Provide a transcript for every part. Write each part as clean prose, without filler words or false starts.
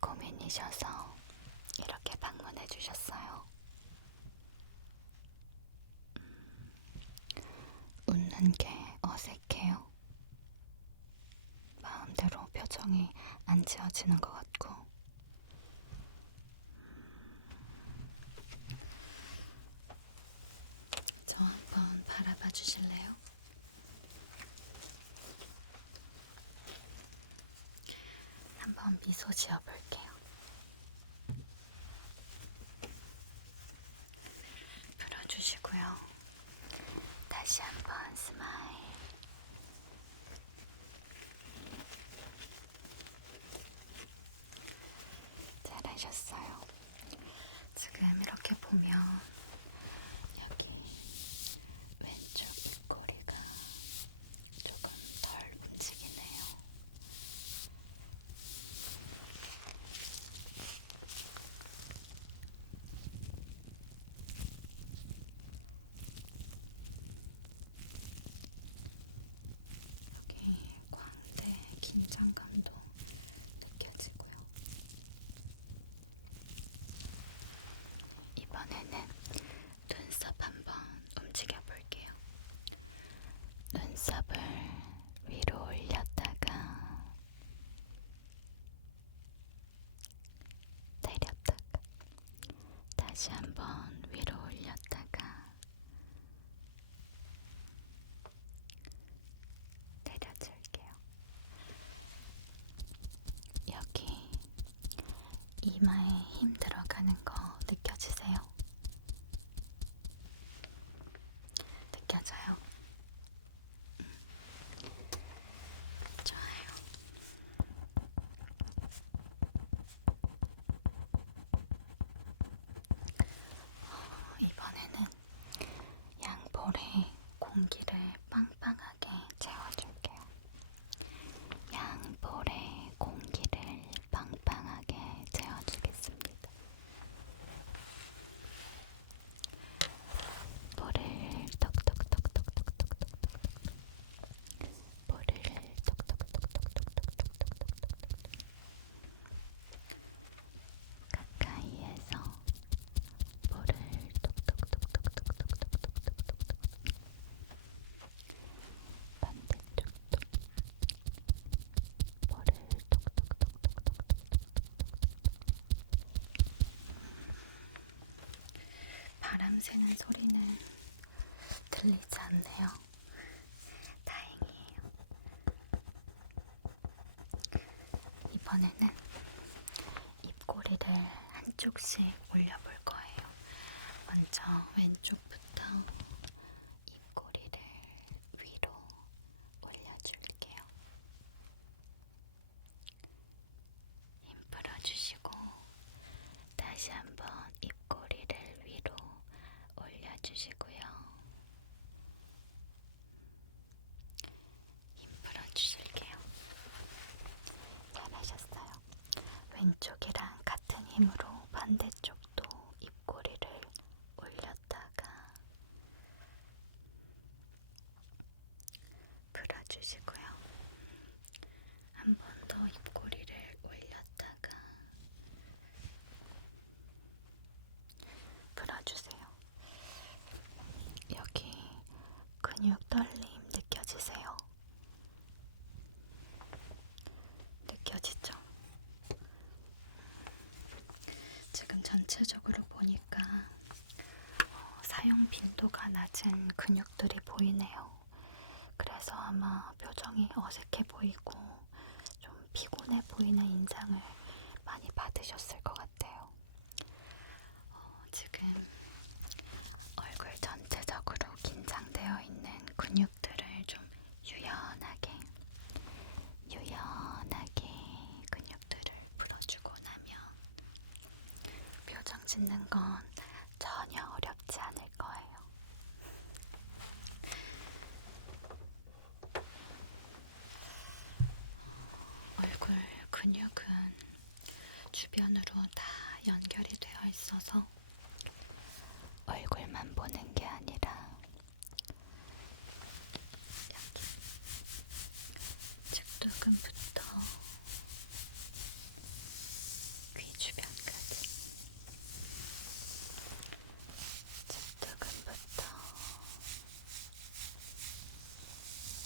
고민이셔서 이렇게 방문해 주셨어요. 웃는 게 어색해요. 마음대로 표정이 안 지어지는 것 같고. 저 한번 바라봐 주실래요? 한번 미소 지어 볼게요. 풀어주시고요. 다시 한번 스마일. 잘하셨어요. 지금 이렇게 보면 여기 왼쪽 입꼬리가 조금 덜 움직이네요. 여기 광대 긴장감도 느껴지고요. 이번에는 눈썹 한번 움직여 볼게요. 눈썹을 위로 올렸다가 내렸다가 다시 한번 위로 올렸다가 내려줄게요. 여기 이마에 힘 들어가는 거 느껴지세요? 느껴져요? 좋아요. 이번에는 양볼에 공기를 빵빵하게 채워줄게요. 양볼에 공기를 빵빵하게 채워주겠습니다. 볼을 톡톡톡톡톡톡톡톡 볼을 톡톡톡톡톡톡톡톡 가까이에서 볼을 톡톡톡톡톡톡톡톡 반대쪽도 볼을 톡톡톡톡톡톡 바람 새는 소리는 들리지 않네요. 다행이에요. 이번에는 입꼬리를 한쪽씩 올려볼 거예요. 먼저 왼쪽부터 입꼬리를 위로 올려줄게요. 힘 풀어주시고 다시 한번 입꼬리를 위로 올려주시고요. 힘 풀어주실게요. 잘하셨어요. 왼쪽이랑 같은 힘으로 반대쪽도 입꼬리를 올렸다가 풀어주시고요. 한 번 더 입꼬리를 올렸다가 풀어주세요. 여기 근육 떨림 느껴지세요? 느껴지죠? 지금 전체적으로 보니까 사용 빈도가 낮은 근육들이 보이네요. 그래서 아마 표정이 어색해 보이고 좀 피곤해 보이는 인상을 많이 받으셨을 것 같아요. 지금 얼굴 전체적으로 씻는 건 전혀 어렵지 않을 거예요. 얼굴 근육은 주변으로 다 연결이 되어 있어서 얼굴만 보는 게 아니라 여기 측두근부터 귀 주변까지, 측두근부터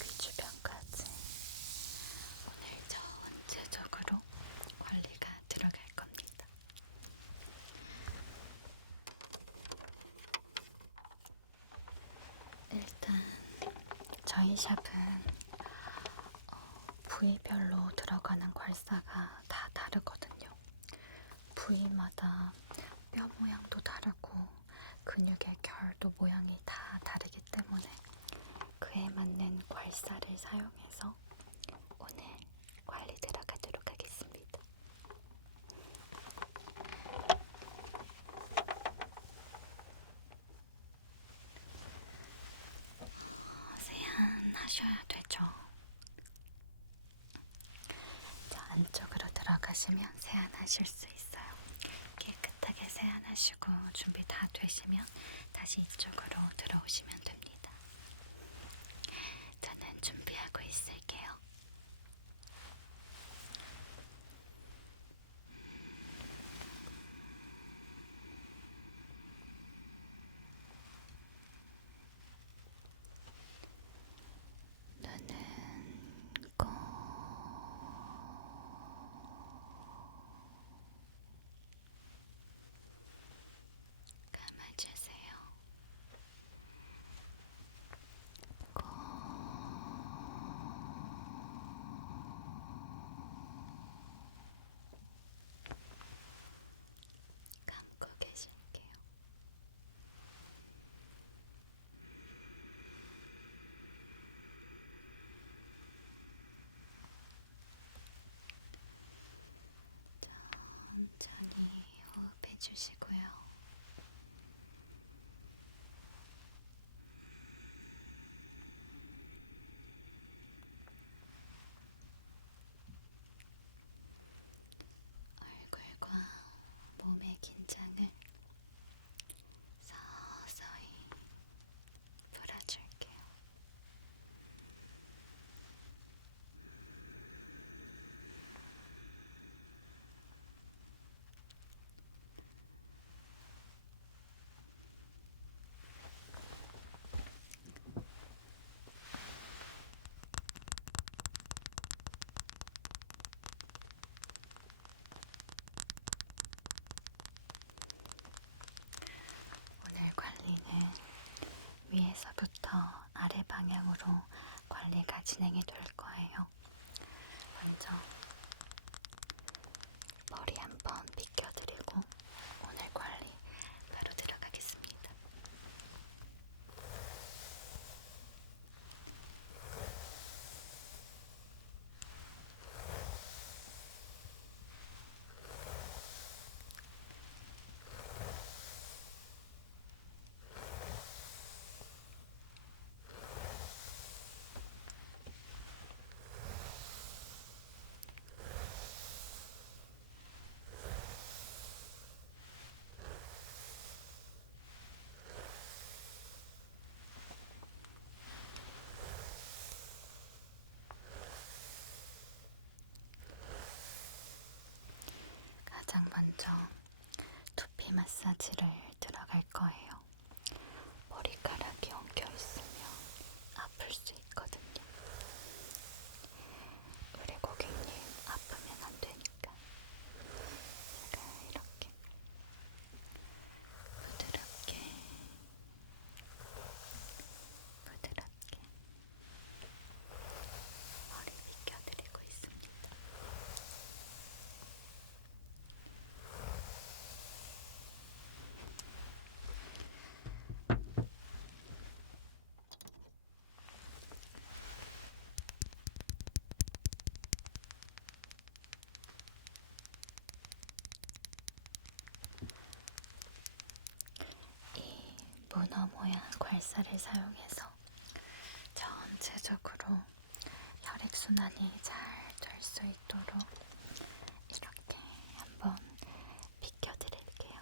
귀 주변까지 오늘 전체적으로 관리가 들어갈 겁니다. 일단 저희 샵은 부위별로 들어가는 괄사가 다 다르거든요. 부위마다 뼈 모양도 다르고 근육의 결도 모양이 다 다르기 때문에 그에 맞는 괄사를 사용해서 오늘 관리 들어가도록 하겠습니다. 세안하셔야 되죠. 저 안쪽으로 들어가시면 세안하실 수 있어요. 깨끗하게 세안하시고 준비 다 되시면 다시 이쪽으로 들어오시면 됩니다. 저는 준비하고 있을게요. 눈은 꼭 감아주세요. 꼭 감고 계실게요. 천천히 호흡해 주시고요. 얼굴과 몸의 긴장을 서서히 풀어줄게요. 오늘 관리는 위에서부터 아래 방향으로 관리가 진행이 될 거예요. 먼저 머리 한번 빗겨드리고 오늘 관리 바로 들어가겠습니다. 문어 모양 괄사를 사용해서 전체적으로 혈액순환이 잘 될 수 있도록 이렇게 한번 비켜드릴게요.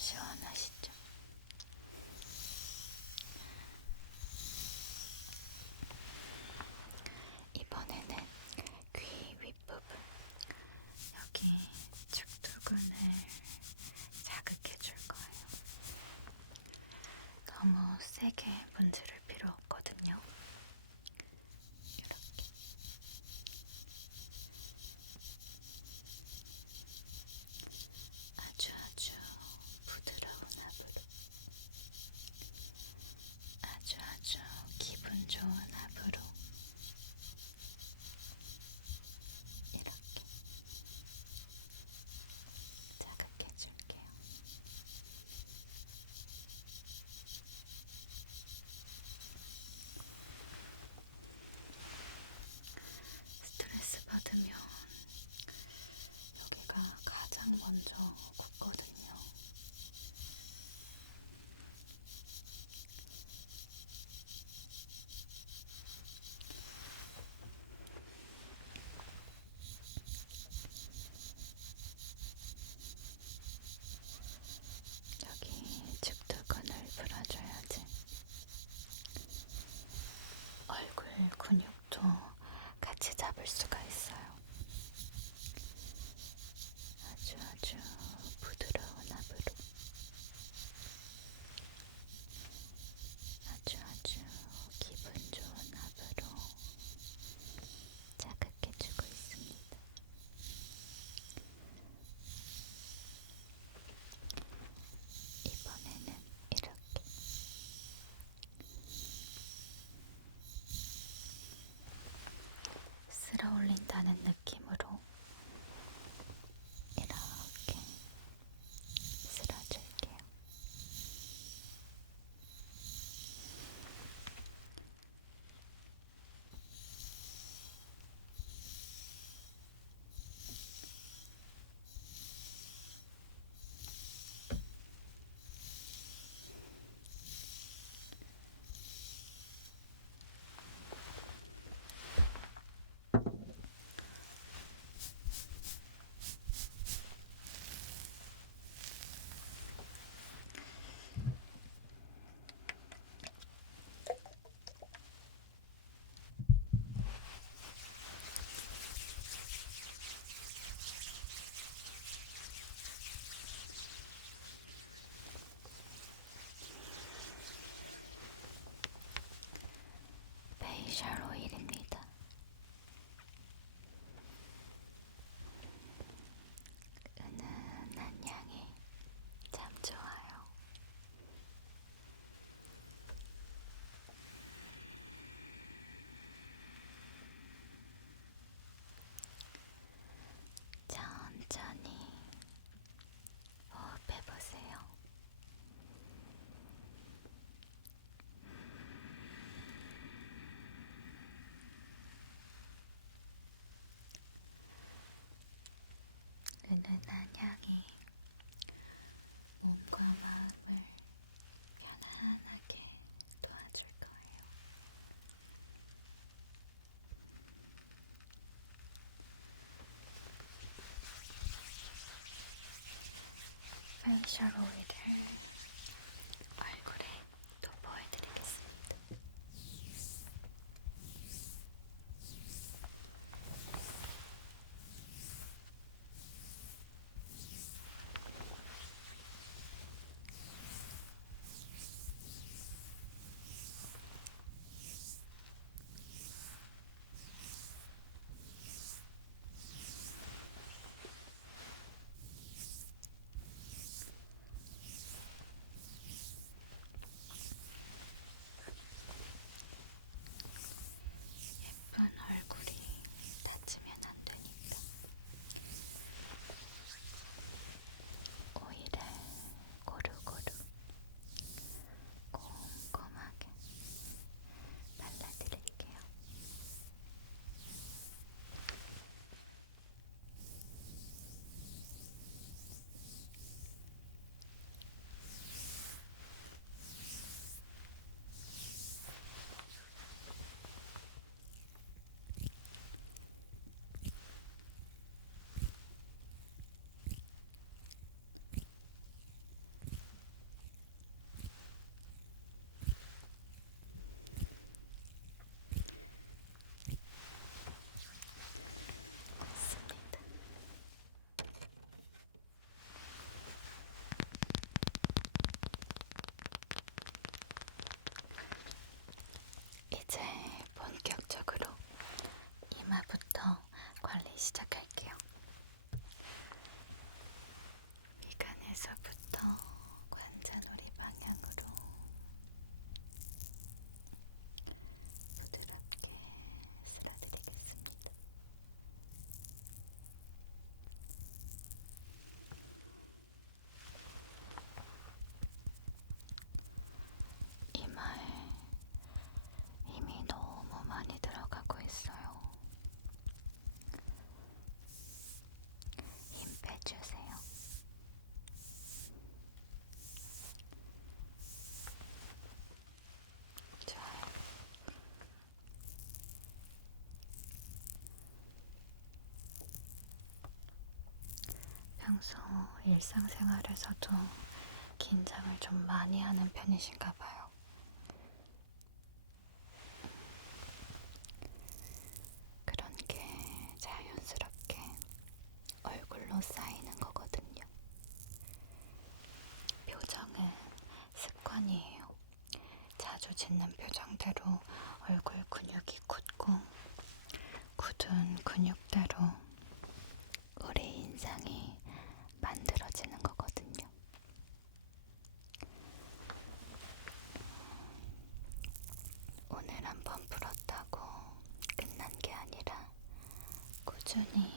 시원하시죠? 이번에는 귀 윗부분 여기 죽두근을 자극해 줄 거예요. 너무 세게 문지를 필요 없거든요. 이렇게 아주 부드러운 압으로, 아주 기분 좋은 압으로 이렇게 자극해 줄게요. 스트레스 받으면 여기가 가장 먼저 붓거든요. 여기 죽두근을 풀어줘야지 얼굴 근육도 같이 잡을 수가 있어요. 아주 부드러운 압으로, 아주 기분 좋은 압으로 자극해주고 있습니다. 이번에는 이렇게 쓸어 올린다는 느낌으로 이렇게 쓸어줄게요. 페이셜 오일입니다. 은은한 향이 참 좋아요. 천천히 호흡해보세요. 은은한 향이 몸과 마음을 편안하게 도와줄 거예요. 페이셜 오일을 얼굴에 도포해드리겠습니다. 평소 일상생활에서도 긴장을 좀 많이 하는 편이신가 봐요. 그런 게 자연스럽게 얼굴로 쌓이는 거거든요. 표정은 습관이에요. 자주 짓는 표정대로 얼굴 근육이 굳고 굳은 근육대로 우리 인상이 만들어지는 거거든요. 오늘 한번 풀었다고 끝난 게 아니라 꾸준히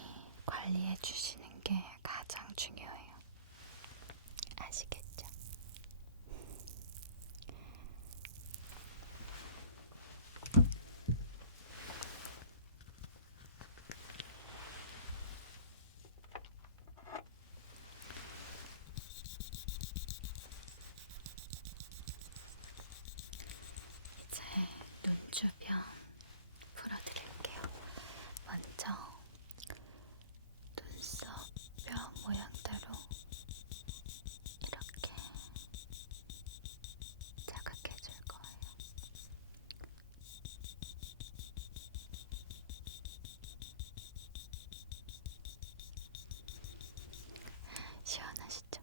관리해 주시는 게 가장 중요해요. 아시겠죠? 이제 눈 주변 풀어드릴게요. 먼저 눈썹 뼈 모양대로 이렇게 자극해줄 거예요. 시원하시죠?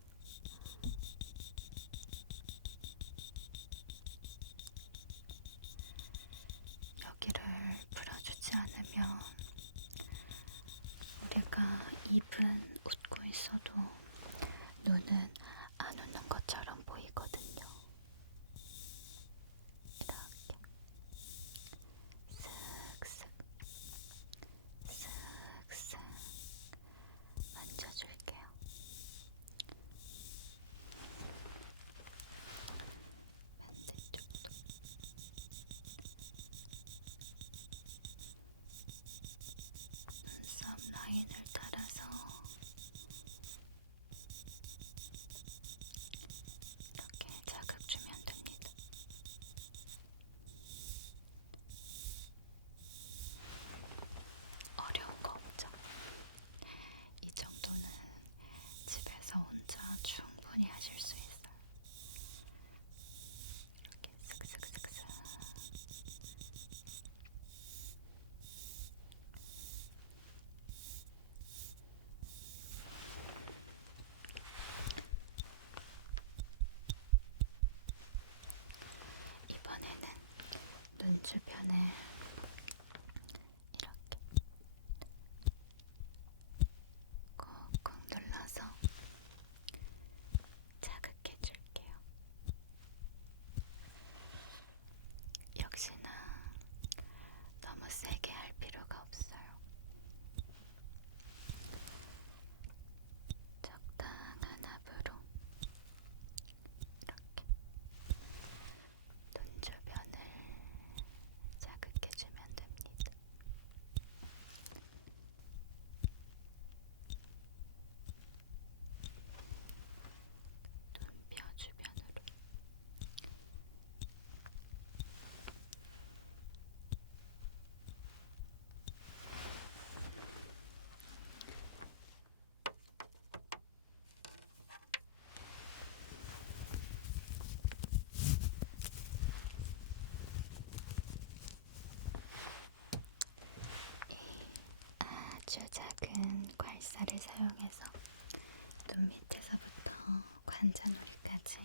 여기를 풀어주지 않으면 우리가 입은 웃고 있어도 눈은 안 웃는 것처럼 보이거든요. 이렇게 슥슥 슥슥 만져줄게요. 반대쪽도 눈썹 라인을 따라서 이렇게 자극 주면 됩니다. 어려운 거 없죠? 이 정도는 집에서 혼자 충분히 하실 수 있어요. 이렇게 슥슥슥슥. 이번에는 눈 주변을 이렇게 꾹꾹 눌러서 자극해 줄게요. 역시나 너무 세게 할 필요가 없어요. 적당한 압으로 이렇게 눈 주변을 자극해주면 됩니다. 눈뼈 주변으로. 아주 작은 괄사를 사용해서 눈 밑에서부터 관자놀이까지,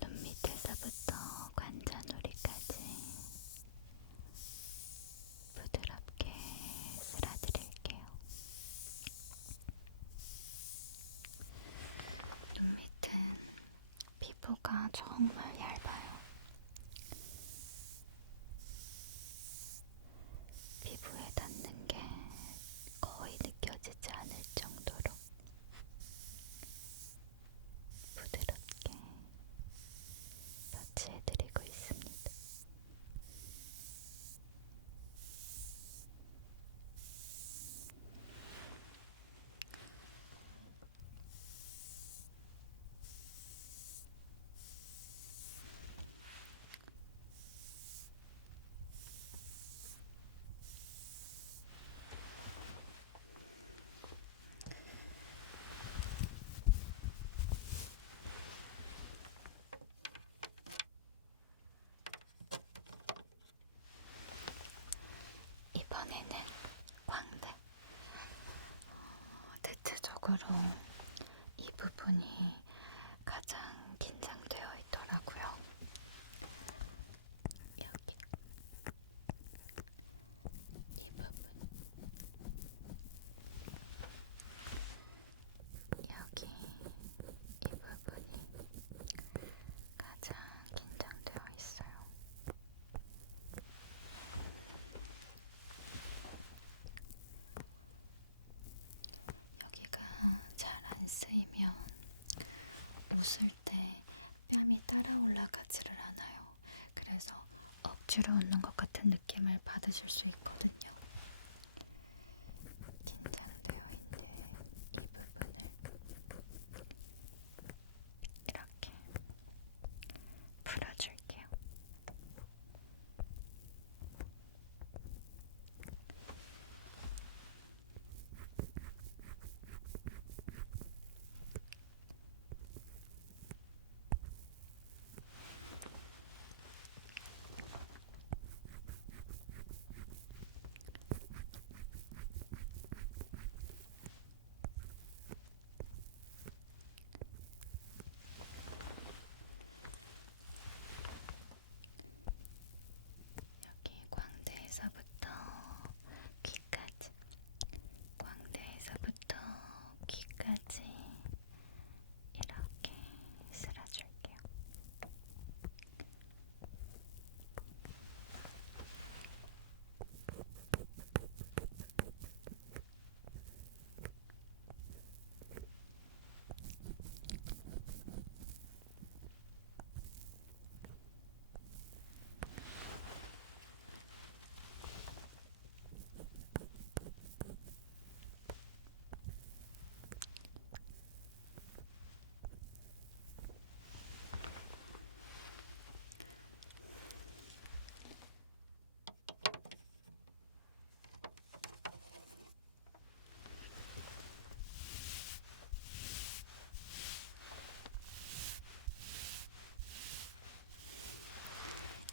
눈 밑에서부터 관자놀이까지 부드럽게 쓸어드릴게요. 눈 밑은 피부가 정말 얇아요. 피부에 닿는 게 거의 느껴지지 않을 정도로 부드럽게 터치해드리고 있습니다. 억지로 웃는 것 같은 느낌을 받으실 수 있거든요. 긴장되어 있는 이 부분을 이렇게 풀어줄게요. 여기 광대에서부터 귀까지, 광대에서부터 귀까지 이렇게 쓸어줄게요.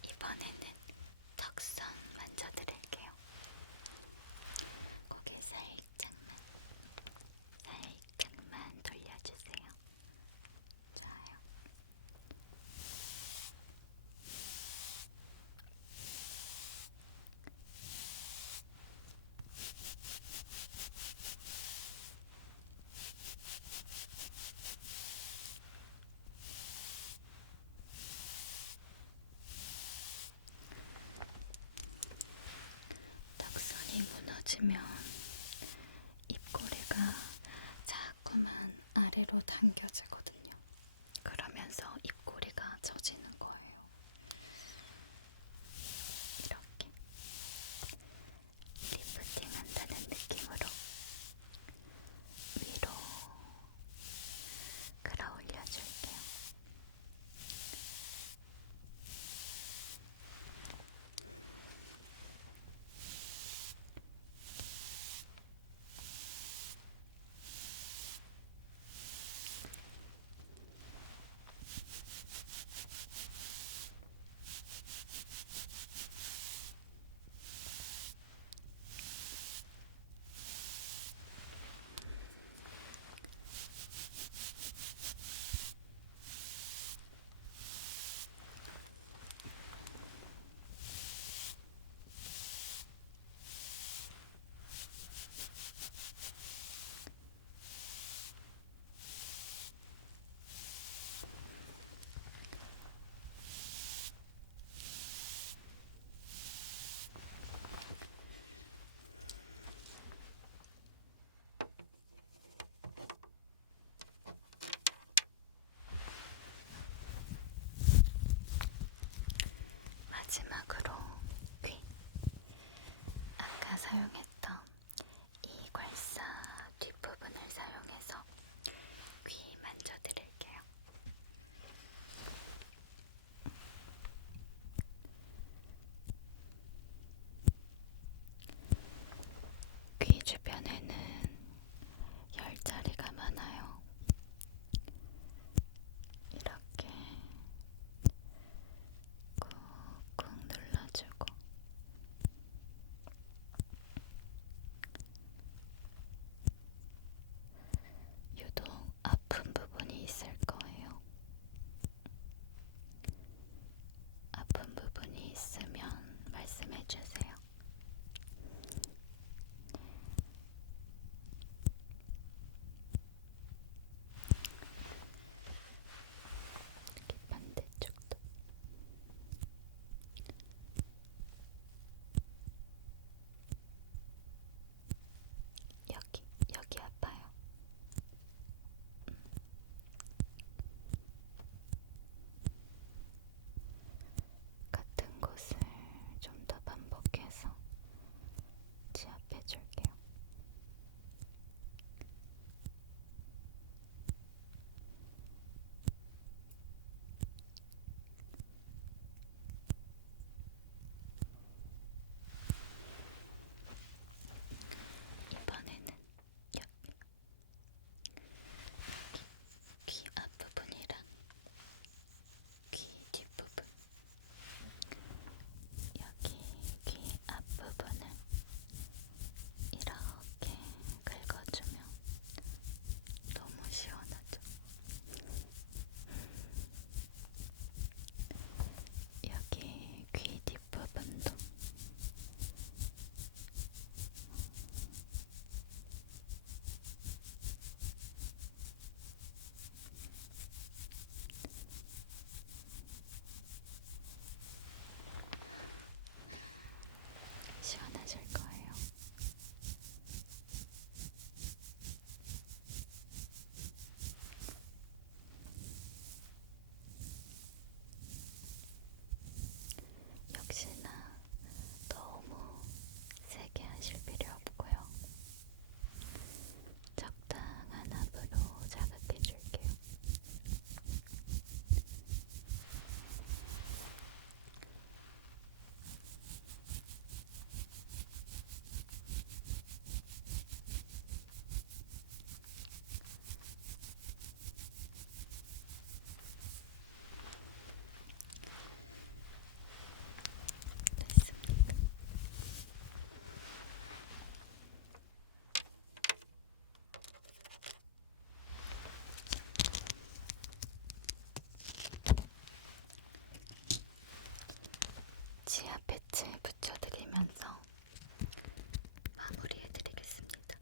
이번에는 턱선 만져드릴게요. 고개 살짝만 돌려주세요. 좋아요. 턱선이 무너지면 입꼬리가 자꾸만 아래로 당겨지거든요. 그러면서 입꼬리가 젖이는 거예요. 이렇게 리프팅 한다는 느낌으로 위로 끌어올려줄게요. 느껴질 거예요. 역시나 너무 세게 하실 필요 없고요. 적당한 압으로 자극해 줄게요. 됐습니다. 지압 패치 붙여드리면서 마무리해드리겠습니다.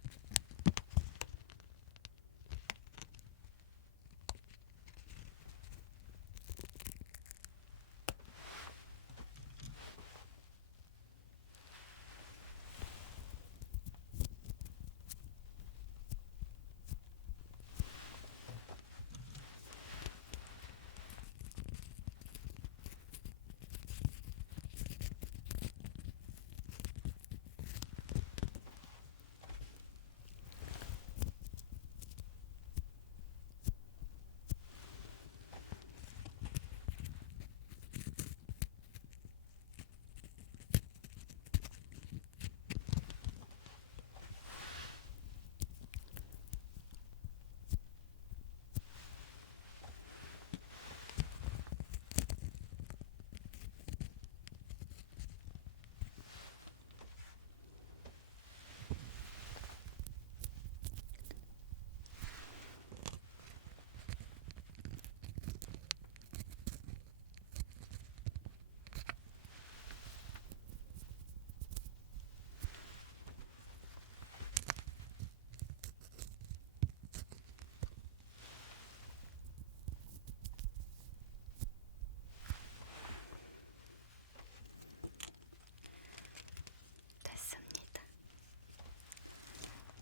됐습니다.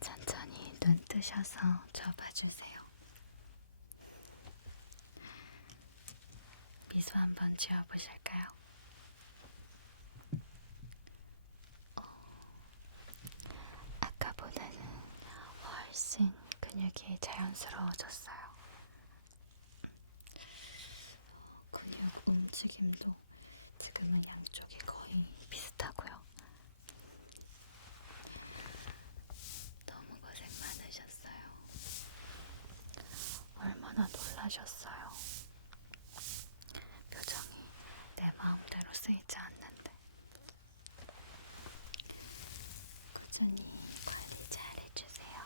천천히 눈 뜨셔서 접어주세요. 미소 한번 지어보실까요? 아까보다는 훨씬 근육이 자연스러워졌어요. 근육 움직임도 지금은 양쪽이 거의 비슷하고요. 너무 고생 많으셨어요. 얼마나 놀라셨어요. 표정이 내 마음대로 쓰이지 않는데. 꾸준히 관리 잘 해주세요.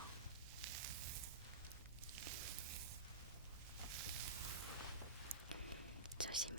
조심히